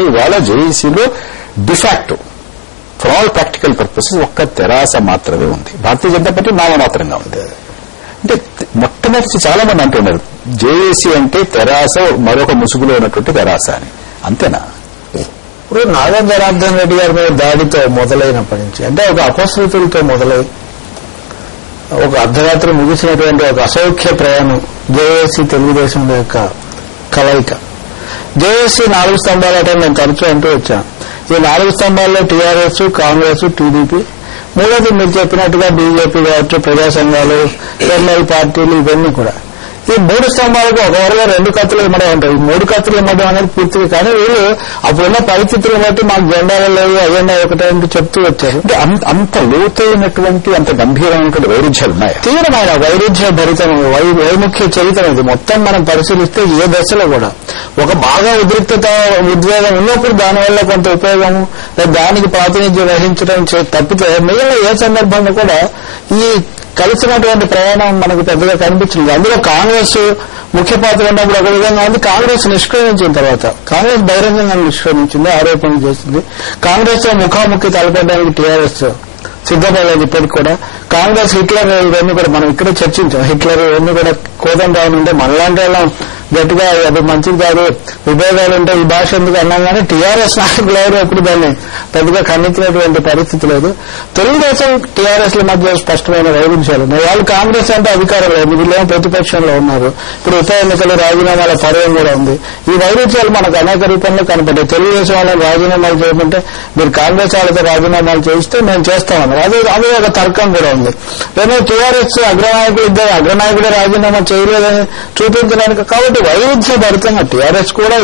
అంటే ఇవాళ జేఏసీలో de facto for all practical purposes ఒక్క తెరాస మాత్రమే ఉంది. భారతీయ జనతా పార్టీ నామమాత్రంగా ఉంది. అంటే మొట్టమొదటి చాలా మంది అంటున్నారు జేఏసీ అంటే తెరాస మరొక ముసుగులో ఉన్నటువంటి తెరాస అని. అంతేనా? ఇప్పుడు నాగం జనార్దన్ రెడ్డి గారి మీద దాడితో మొదలైనప్పటి నుంచి అంటే ఒక అపశృతులతో మొదలై ఒక అర్ధరాత్రి ముగిసినటువంటి ఒక అసౌఖ్య ప్రయాణం జేఏసీ తెలుగుదేశం యొక్క కలయిక. జేఏసీ 4 స్తంభాలట నేను తరచూ అంటూ వచ్చాను. ఈ 4 స్తంభాల్లో టీఆర్ఎస్, కాంగ్రెస్, టీడీపీ, మూడోది మీరు చెప్పినట్టుగా బీజేపీ కావచ్చు, ప్రజా సంఘాలు, ఎంఎల్ పార్టీలు, ఇవన్నీ కూడా. ఈ 3 స్తంభాలకు ఒక వరగా 2 కత్తులు ఇమ్మడం ఉంటాయి. 3 కత్తులు ఇమ్మడం అనేది పూర్తిగా కానీ వీళ్ళు అప్పుడున్న పరిస్థితులను బట్టి మాకు జెండాలు లేవు అజెండా ఒకటే చెప్తూ వచ్చారు. అంటే అంత లోతైనటువంటి అంత గంభీరమైనటువంటి వైరుధ్యాలు ఉన్నాయి. తీవ్రమైన వైరుధ్య భరితం వైముఖ్య చరిత్ర ఇది. మొత్తం మనం పరిశీలిస్తే ఏ దశలో కూడా ఒక బాగా ఉద్వేగం ఉన్నప్పుడు దానివల్ల కొంత ఉపయోగము లేదా దానికి ప్రాతినిధ్యం వహించడం తప్పితే మిగిలిన ఏ సందర్భంలో కూడా ఈ కలిసినటువంటి ప్రయాణం మనకు పెద్దగా కనిపించింది. అందులో కాంగ్రెస్ ముఖ్య పాత్ర ఉన్నప్పుడు ఒక విధంగా ఉంది. కాంగ్రెస్ నిష్క్రమించిన తర్వాత కాంగ్రెస్ బహిరంగంగా నిష్క్రమించింది, ఆరోపణలు చేసింది. కాంగ్రెస్ ముఖాముఖి తలపడడానికి టీఆర్ఎస్ సిద్ధపడలేదు. ఇప్పటికి కూడా కాంగ్రెస్ హిట్లర్ ఇవన్నీ కూడా మనం ఇక్కడ చర్చించాం. హిట్లర్ ఇవన్నీ కూడా కోదండరావు ఉంటే మనలాంటి వాళ్ళం గట్టిగా అది మంచిది కాదు, విభేదాలు ఉంటే ఈ భాష ఎందుకు అన్నాం కానీ టీఆర్ఎస్ నాయకులు ఎవరు ఎప్పుడు దాన్ని పెద్దగా ఖండించినటువంటి పరిస్థితి లేదు. తెలుగుదేశం టీఆర్ఎస్ల మధ్య స్పష్టమైన వైరుధ్యాలు ఉన్నాయి. వాళ్ళు కాంగ్రెస్ అంటే అధికారం లేదు, వీళ్ళేమో ప్రతిపక్షంలో ఉన్నారు. ఇప్పుడు ఉప ఎన్నికల రాజీనామాల పర్వం కూడా ఉంది. ఈ వైరుధ్యాలు మనకు అనేక రూపంలో కనపడ్డాయి. తెలుగుదేశం వాళ్ళని రాజీనామాలు చేయమంటే మీరు కాంగ్రెస్ వాళ్ళతో రాజీనామాలు చేయిస్తే మేము చేస్తామన్నారు. అదే ఒక తర్కం కూడా ఉంది. లేదా టీఆర్ఎస్ అగ్రనాయకుడే రాజీనామా చేయలేదని చూపించడానికి. కాబట్టి వైరుధ్య భరితంగా టీఆర్ఎస్ కూడా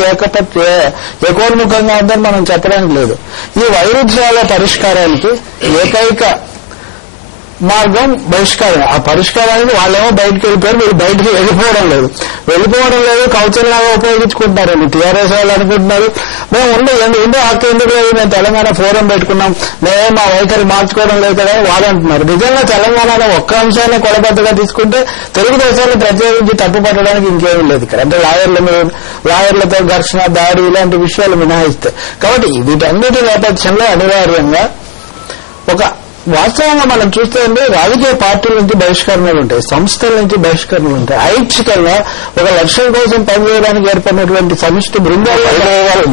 ఏకోన్ముఖంగా ఉందని మనం చెప్పడానికి లేదు. ఈ వైరుధ్యాల పరిష్కారానికి ఏకైక మార్గం బహిష్కారం. ఆ పరిష్కారానికి వాళ్ళేమో బయటకు వెళ్ళిపోయారు, మీరు బయటకు వెళ్ళిపోవడం లేదు, కౌచల్లాగా ఉపయోగించుకుంటున్నారండి. టీఆర్ఎస్ వాళ్ళు అనుకుంటున్నారు మేము ఉండే హక్కు ఎందుకు లేదు, మేము తెలంగాణ ఫోరం పెట్టుకున్నాం, మేమే మా వైఖరి మార్చుకోవడం లేదు కదా వాళ్ళు అంటున్నారు. నిజంగా తెలంగాణలో ఒక్క అంశాన్ని కొలబద్దగా తీసుకుంటే తెలుగుదేశాన్ని ప్రత్యేకించి తప్పు పట్టడానికి ఇంకేమీ లేదు ఇక్కడ. అంటే లాయర్లతో ఘర్షణ, దాడి ఇలాంటి విషయాలు మినహాయిస్తే. కాబట్టి వీటన్నిటి నేపథ్యంలో అనివార్యంగా ఒక వాస్తవంగా మనం చూస్తే రాజకీయ పార్టీల నుంచి బహిష్కరణలు ఉంటాయి, సంస్థల నుంచి బహిష్కరణలు ఉంటాయి. ఐచ్ఛికంగా ఒక లక్ష్యం కోసం పనిచేయడానికి ఏర్పడినటువంటి సమిష్టి బృందాలు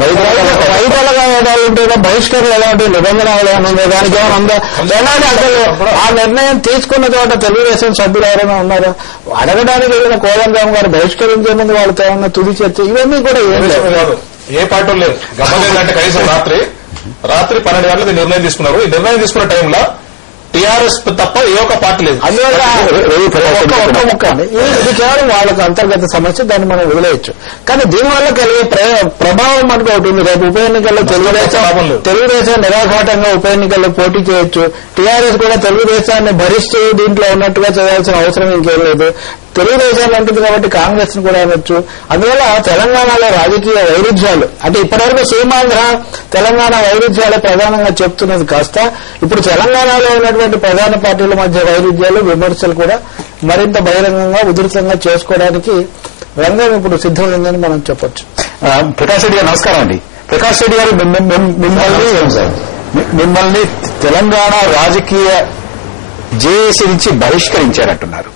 వైఫల్యంగా ఉంటే బహిష్కరణ ఎలా ఉంటుంది, నిబంధన ఎలా ఉంది, దానికి ఏమైనా ఎలాంటి అసలు ఆ నిర్ణయం తీసుకున్న చోట తెలుగుదేశం సభ్యులు ఎవరైనా ఉన్నారా? అడగడానికి ఏదైనా కోదండరామ్ గారు బహిష్కరించే ముందు వాళ్ళతో ఏమన్నా తుది చర్చ ఇవన్నీ కూడా ఏం లేదు, ఏ పార్టీ లేదు. గమనించాలంటే కనీసం రాత్రి 12 గంటలకు నిర్ణయం తీసుకున్నారు. ఈ నిర్ణయం తీసుకున్న టైంలో టీఆర్ఎస్ తప్ప ఏ ఒక్క పార్టీ లేదు. ఇది కేవలం వాళ్ళకు అంతర్గత సమస్య, దాన్ని మనం వదిలేయచ్చు. కానీ దీనివల్ల కలిగే ప్రభావం మనకు ఒకటి ఉంది. రేపు ఉప ఎన్నికల్లో తెలుగుదేశం నిరాఘాటంగా ఉప ఎన్నికల్లో పోటీ చేయొచ్చు. టీఆర్ఎస్ కూడా తెలుగుదేశాన్ని భరిస్తూ దీంట్లో ఉన్నట్టుగా చేయాల్సిన అవసరం ఇంకేం లేదు. తెలుగుదేశాన్ని అంటుంది కాబట్టి కాంగ్రెస్ ను కూడా అనొచ్చు. అందువల్ల తెలంగాణలో రాజకీయ వైరుధ్యాలు అంటే ఇప్పటివరకు సీమాంధ్ర తెలంగాణ వైరుధ్యాలు ప్రధానంగా చెప్తున్నది కాస్త ఇప్పుడు తెలంగాణలో ఉన్నటువంటి ప్రధాన పార్టీల మధ్య వైరుధ్యాలు, విమర్శలు కూడా మరింత బహిరంగంగా ఉధృతంగా చేసుకోవడానికి రంగం ఇప్పుడు సిద్ధమైందని మనం చెప్పొచ్చు. ప్రకాష్ రెడ్డి గారు నమస్కారం అండి. ప్రకాష్ రెడ్డి గారు మిమ్మల్ని తెలంగాణ రాజకీయ జేఏసీ నుంచి బహిష్కరించారంటున్నారు.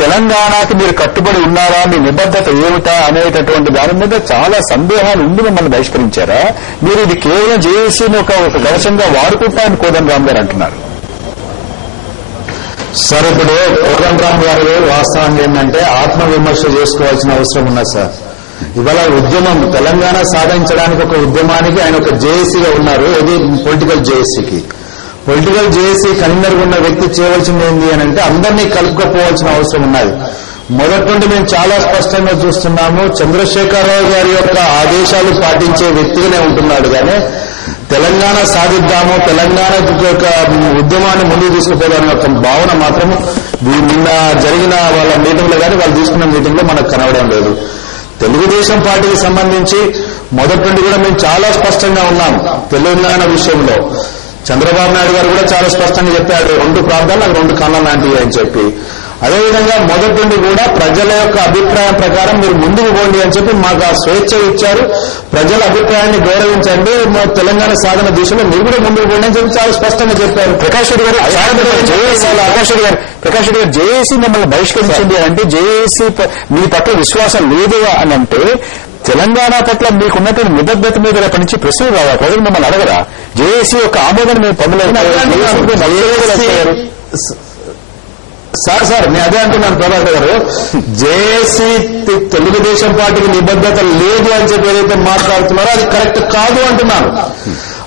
తెలంగాణకి మీరు కట్టుబడి ఉన్నారా, మీ నిబద్ధత ఏమిటా అనేటటువంటి దాని మీద చాలా సందేహాలు ఉండి మిమ్మల్ని బహిష్కరించారా? మీరు ఇది కేవలం జేఏసీని ఒక కవచంగా వాడుకుంటారని కోదండరామ్ గారు అంటున్నారు. సార్ ఇప్పుడు కోదండరామ్ గారు వాస్తవానికి ఏంటంటే ఆత్మవిమర్శ చేసుకోవాల్సిన అవసరం ఉన్నది సార్. ఇవాళ ఉద్యమం తెలంగాణ సాధించడానికి ఒక ఉద్యమానికి ఆయన ఒక జేఏసీగా ఉన్నారు. ఇది పొలిటికల్ జేఏసీకి. పొలిటికల్ జేఏసీ కన్వీనర్గా ఉన్న వ్యక్తి చేయవలసింది ఏంటి అని అంటే అందరినీ కలుపుకోపోవాల్సిన అవసరం ఉన్నది. మొదటి నుండి మేము చాలా స్పష్టంగా చూస్తున్నాము, చంద్రశేఖరరావు గారి యొక్క ఆదేశాలు పాటించే వ్యక్తిగానే ఉంటున్నాడు. కానీ తెలంగాణ సాధిద్దాము, తెలంగాణ యొక్క ఉద్యమాన్ని ముందుకు తీసుకుపోదామని ఒక భావన మాత్రం నిన్న జరిగిన వాళ్ళ మీటింగ్లో కానీ వాళ్ళు తీసుకున్న మీటింగ్లో మనకు కనవడం లేదు. తెలుగుదేశం పార్టీకి సంబంధించి మొదటి నుండి కూడా మేము చాలా స్పష్టంగా ఉన్నాము తెలంగాణ విషయంలో. చంద్రబాబు నాయుడు గారు కూడా చాలా స్పష్టంగా చెప్పాడు, 2 ప్రాంతాలు నాకు 2 కళ్ళ లాంటివి అని చెప్పి. అదేవిధంగా మొదటి నుండి కూడా ప్రజల యొక్క అభిప్రాయం ప్రకారం మీరు ముందుకు పోండి అని చెప్పి మాకు ఆ స్వేచ్ఛ ఇచ్చారు. ప్రజల అభిప్రాయాన్ని గౌరవించండి, మా తెలంగాణ సాధన దిశలో మీరు కూడా ముందుకు పోండి అని చెప్పి చాలా స్పష్టంగా చెప్పారు. ప్రకాష్ రెడ్డి గారు జేఏసీ మిమ్మల్ని బహిష్కరించండి అంటే జేఏసీ మీ పట్ల విశ్వాసం లేదు అని అంటే తెలంగాణ పట్ల మీకున్నటువంటి నిబద్ధత మీద రేపటి నుంచి ప్రశ్నలు రావాలి. ప్రజలు మిమ్మల్ని అడగరా? జేఏసీ యొక్క ఆమోదం మేము పొందలేదు. సార్ నేను అదే అంటున్నాను ప్రభాకర్ గారు, జేఏసీ తెలుగుదేశం పార్టీకి నిబద్ధత లేదు అని చెప్పి ఏదైతే మాట్లాడుతున్నారో అది కరెక్ట్ కాదు అంటున్నాను.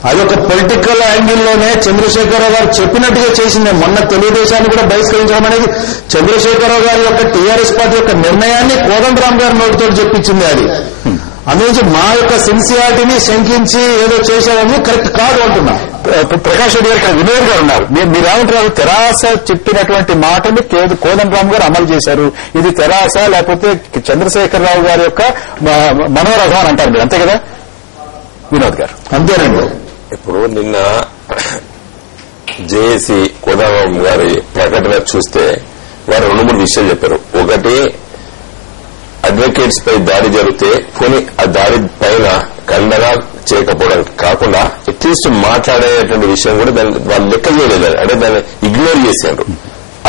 అది ఒక పొలిటికల్ యాంగిల్లోనే చంద్రశేఖరరావు గారు చెప్పినట్టుగా చేసింది. మొన్న తెలుగుదేశాన్ని కూడా బహిష్కరించడం అనేది చంద్రశేఖరరావు గారి యొక్క టీఆర్ఎస్ పార్టీ యొక్క నిర్ణయాన్ని కోదండరామ్ గారి నోటితో చెప్పించింది. అది అందులోంచి మా యొక్క సిన్సియారిటీని శంకించి ఏదో చేసేవన్నీ కరెక్ట్ కాదు అంటున్నా. ప్రకాష్ రెడ్డి గారు వినోద్ గారు ఉన్నారు. మీరేమంటారు? తెరాస చెప్పినటువంటి మాటని కోదండరామ్ గారు అమలు చేశారు. ఇది తెరాస లేకపోతే చంద్రశేఖరరావు గారి యొక్క మనోరథం అని అంటారు మీరు, అంతే కదా వినోద్ గారు? అంతేనండి. ఇప్పుడు నిన్న జేఏసీ కోదండరామ్ గారి ప్రకటన చూస్తే వారు 2-3 విషయాలు చెప్పారు. ఒకటి, అడ్వకేట్స్ పై దాడి జరిగితే పోనీ ఆ దాడి పైన ఖండన చేయకపోవడానికి కాకుండా అట్లీస్ట్ మాట్లాడేటువంటి విషయం కూడా దాన్ని వాళ్ళు లెక్క చేయలేదు, అంటే దాన్ని ఇగ్నోర్ చేశారు.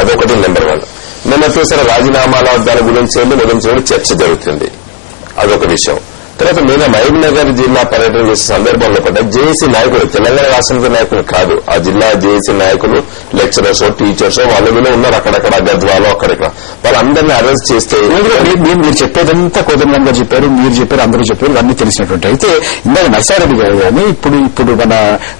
అదొకటి నెంబర్ 1. నెంబర్ 2, సరే రాజీనామాల దాని గురించి మొదటి చర్చ జరుగుతుంది, అదొక విషయం. తర్వాత నేను మహబూబ్ నగర్ జిల్లా పర్యటన చేసే సందర్భంలో కూడా జేఏసీ నాయకులు, తెలంగాణ రాష్ట్రంలో నాయకులు కాదు, ఆ జిల్లా జేఏసీ నాయకులు, లెక్చరర్స్, టీచర్స్ వాళ్ళు ఉన్నారు అక్కడక్కడ, గద్వాలో అక్కడక్కడ, వాళ్ళందరినీ అరెస్ట్ చేస్తే మీరు చెప్పేదంతా కోదండరామ్ గారు చెప్పారు, మీరు చెప్పారు, అందరూ చెప్పారు, అన్ని తెలిసినటువంటి. అయితే ఇందాక నర్సారెడ్డి గారు కానీ ఇప్పుడు మన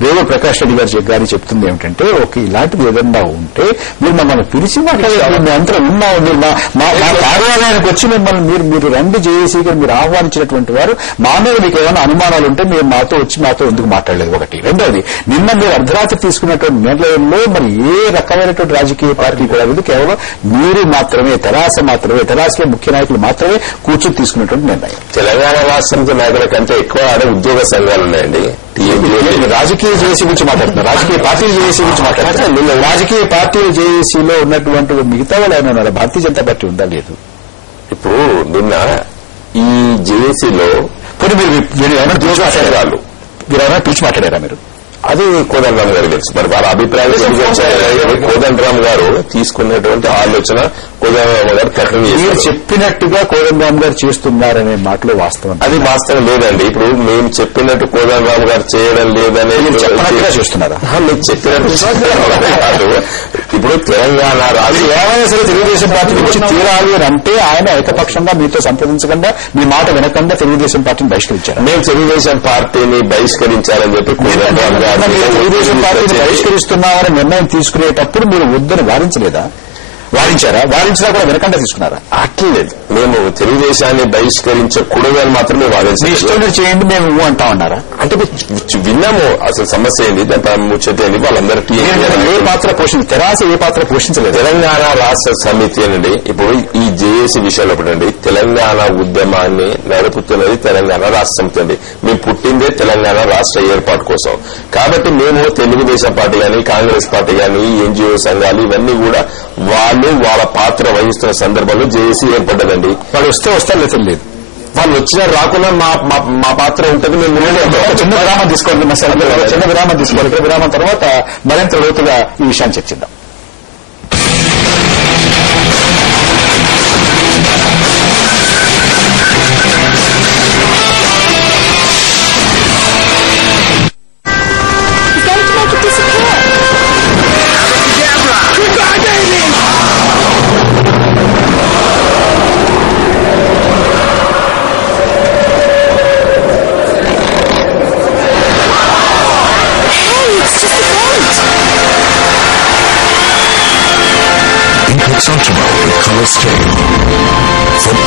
రేవు ప్రకాష్ రెడ్డి గారు చెప్తుంది ఏమిటంటే, ఓకే ఇలాంటిది ఏదన్నా ఉంటే మీరు మమ్మల్ని పిలిచి మాట్లాడారు, మేము అంతా ఉన్నాం, మా కార్యాలయానికి వచ్చి మిమ్మల్ని మీరు రండి జేఏసీ గారు మీరు ఆహ్వానించినటువంటి వారు, మా మీద మీకు ఏమైనా అనుమానాలు ఉంటే మీరు మాతో ఎందుకు మాట్లాడలేదు? ఒకటి. రెండోది, నిన్న మీరు అర్ధరాత్రి తీసుకున్నటువంటి నిర్ణయంలో మరి ఏ రకమైనటువంటి రాజకీయ పార్టీ కూడా లేదు, కేవలం మీరు మాత్రమే, తెరాసలో ముఖ్య నాయకులు మాత్రమే కూర్చొని తీసుకున్నటువంటి నిర్ణయం. తెలంగాణ రాష్ట్రంతో నాయకుల కంటే ఎక్కువ ఆడ ఉద్యోగ సంఘాలు ఉన్నాయండి. రాజకీయ జేఏసీ గురించి మాట్లాడుతున్నారు, రాజకీయ పార్టీల జేఏసీ గురించి మాట్లాడుతున్నారు. రాజకీయ పార్టీల జేఏసీలో ఉన్నటువంటి మిగతా వాళ్ళు ఏమైనా ఉన్నారా? భారతీయ జనతా పార్టీ ఉందా? లేదు. ఇప్పుడు నిన్న ఈ జేఏసీలో మీరు ఏమైనా పిలిచి మాట్లాడారా మీరు? అది కోదండరామ్ గారు తెలుసు. మరి వారి అభిప్రాయం కోదండరామ్ గారు తీసుకున్నటువంటి ఆలోచన కోదండరామ్ గారు ప్రకటన చేశారు. చెప్పినట్టుగా కోదండరామ్ గారు చేస్తున్నారనే మాటలో వాస్తవం అది వాస్తవం లేదండి. ఇప్పుడు మేము చెప్పినట్టు కోదండరామ్ గారు చేయడం లేదనేది చూస్తున్నారా? మీకు చెప్పినట్టు కాదు. ఇప్పుడు తెలంగాణ రాష్ట్రం ఏమైనా సరే తెలుగుదేశం పార్టీ నుంచి తీరాలి అని అంటే ఆయన ఏకపక్షంగా మీతో సంప్రదించకుండా, మీ మాట వినకుండా తెలుగుదేశం పార్టీని బహిష్కరించారు. మేము తెలుగుదేశం పార్టీని బహిష్కరించాలని చెప్పి కోదండరామ్ గారు తెలుగుదేశం పార్టీని బహిష్కరిస్తున్నామని నిర్ణయం తీసుకునేటప్పుడు మీరు వద్దని వారించలేదా? వారించారా? వారించినా కూడా వినకుండా తీసుకున్నారా? అట్లేదు. మేము తెలుగుదేశాన్ని బహిష్కరించకూడదు అని మాత్రమే వాదించాం. ఇష్టం చేయండి మేము అంటామన్నారా? అంటే విన్నాము అసలు సమస్య ఏంది, దాని ముచ్చట ఏంది, వాళ్ళందరికీ తెరాస ఏ పాత్ర పోషించలేదు. తెలంగాణ రాష్ట్ర సమితి అనండి, ఇప్పుడు ఈ జేఏసీ విషయంలో ఒకటండి, తెలంగాణ ఉద్యమాన్ని నడుపుతున్నది తెలంగాణ రాష్ట్ర సమితి అండి. మేము పుట్టిందే తెలంగాణ రాష్ట్ర ఏర్పాటు కోసం. కాబట్టి మేము తెలుగుదేశం పార్టీ కానీ, కాంగ్రెస్ పార్టీ కానీ, ఎన్జిఓ సంఘాలు ఇవన్నీ కూడా వాళ్ళ పాత్ర వహిస్తున్న సందర్భంలో జేఏసీ ఏర్పడ్డదండి. వాళ్ళు వస్తే లేదు, వాళ్ళు వచ్చినా రాకుండా మా పాత్ర ఉంటుంది. మేము చిన్న విరామం తీసుకోవాలి. విరామం తర్వాత మరింత లోతుగా ఈ విషయాన్ని చర్చిద్దాం. Incomes on tomorrow with Color Stay. From